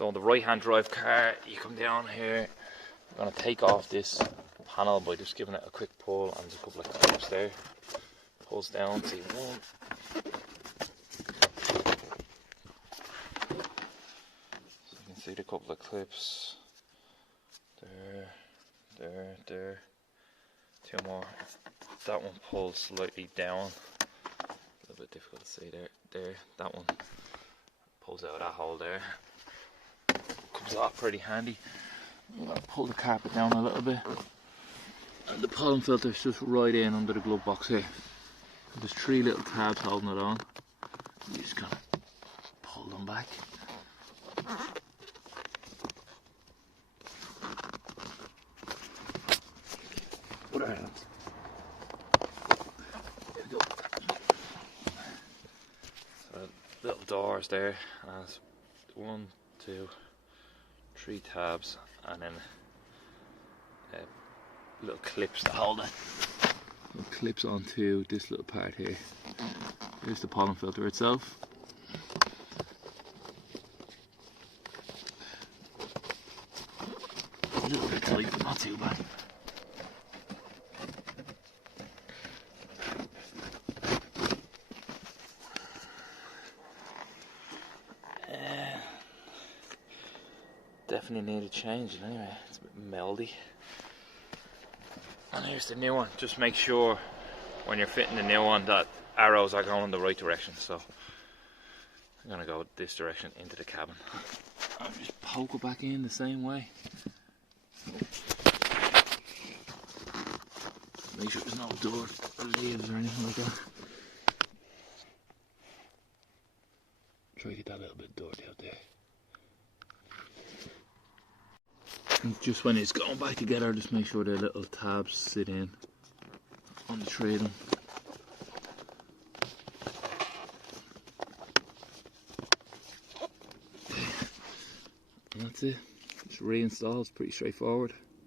So on the right hand drive car, you come down here, you're going to take off this panel by just giving it a quick pull, and there's a couple of clips there. Pulls down, see one. So you can see the couple of clips. There. Two more. That one pulls slightly down. A little bit difficult to see there. That one pulls out of that hole there. Comes off pretty handy. I'm going to pull the carpet down a little bit. And the pollen filter is just right in under the glove box here. There's 3 little tabs holding it on. You just kind of pull them back. Put our hands. There we go. So little doors there. Has 1, 2, 3 tabs, and then little clips to hold it. It clips onto this little part here. Here's the pollen filter itself. A little bit tight, but not too bad. Definitely needed changing anyway. It's a bit meldy. And here's the new one. Just make sure when you're fitting the new one that arrows are going in the right direction. So I'm going to go this direction into the cabin. I'll just poke it back in the same way. Make sure there's no dirt or leaves or anything like that. Try to get that little bit dirty out there. And just when it's going back together, just make sure the little tabs sit in on the tray of them. And that's it. Just reinstall. It's pretty straightforward.